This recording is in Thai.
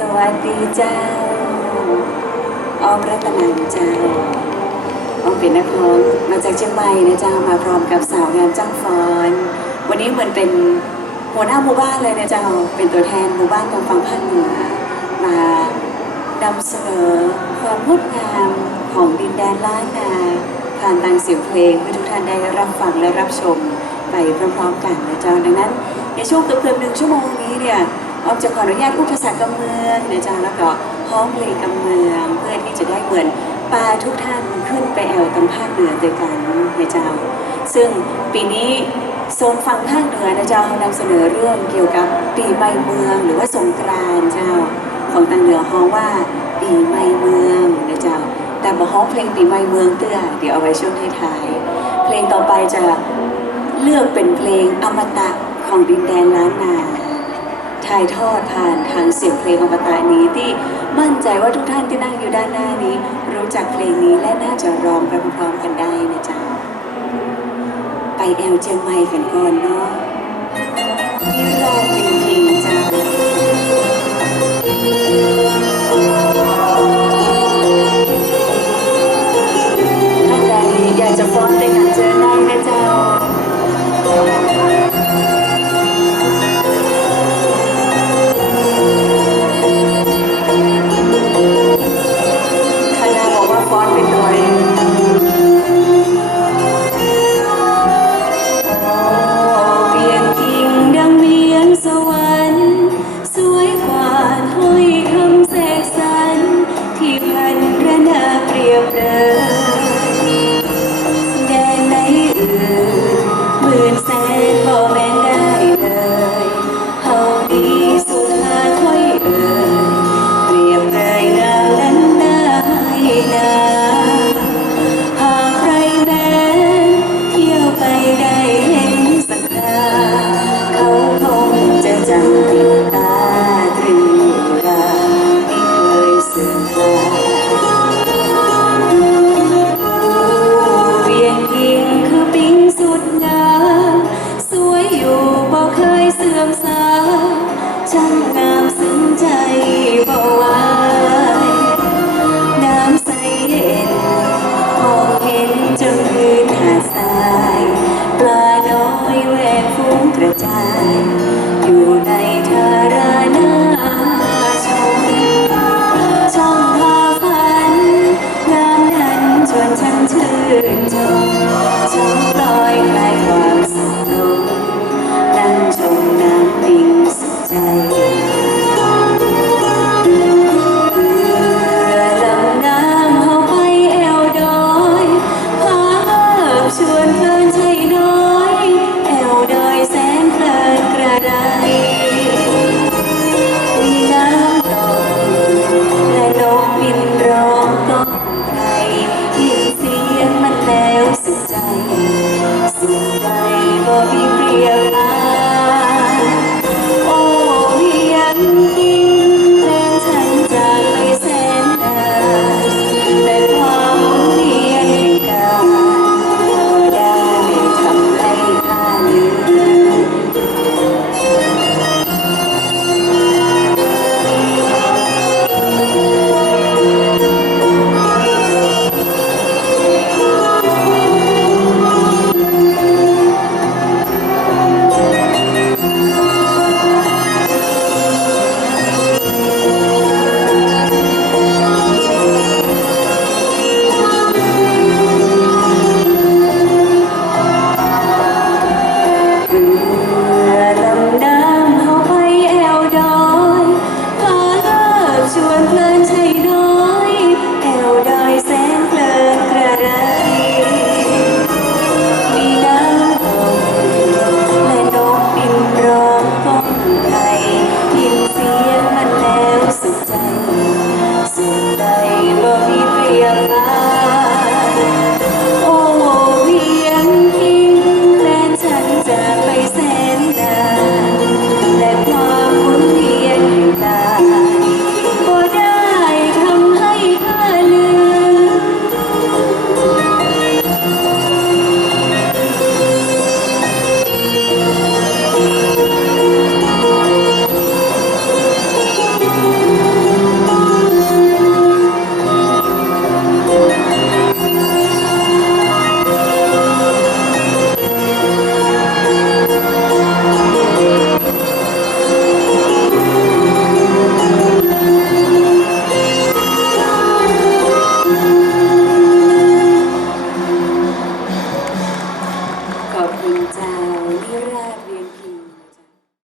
สวัสดีเจ้า ออมรัตนันเจ้าออมเป็นนักร้องมาจากเชียงใหม่นะเจ้ามาพร้อมกับสาวงามจ้างฟอนวันนี้เหมือนเป็นหัวหน้าหมู่บ้านเลยนะเจ้าเป็นตัวแทนหมู่บ้านกำฟังภาคเหนือมานำเสนอความงดงามของดินแดนล้านนาผ่านทางเสียงเพลงให้ทุกท่านได้รับฟังและรับชมไปพร้อมๆกันนะเจ้าดังนั้นในช่วงเกือบๆหนึ่งชั่วโมงนี้เนี่ย ออมจะขออนุญาตพูดภาษากำเมืองนะจ้าแล้วก็ฮ้องเพลงกำเมืองเพื่อที่จะได้เหมือนปลาทุกท่านขึ้นไปแอวตรงภาคเหนือด้วยกันนะเจ้า ซึ่งปีนี้โซนฝั่งภาคเหนือนะเจ้าเขานำเสนอเรื่องเกี่ยวกับปีใหม่เมืองหรือว่าสงกรานต์เจ้า ของทางเหนือฮ้องว่าปีใหม่เมืองนะเจ้า แต่มาฮ้องเพลงปีใหม่เมืองเตื้อเดี๋ยวเอาไว้ช่วงท้ายๆเพลงต่อไปจะเลือกเป็นเพลงอมตะของดินแดนล้านนา ถ่ายทอดผ่านทางเสียงเพลงอมตะนี้ที่มั่นใจว่าทุกท่านที่นั่งอยู่ด้านหน้านี้ รู้จักเพลงนี้และน่าจะร้องไปพร้อมๆกันได้นะจ๊ะไปแอลเจียงใหม่กันก่อนเนาะ น เสีย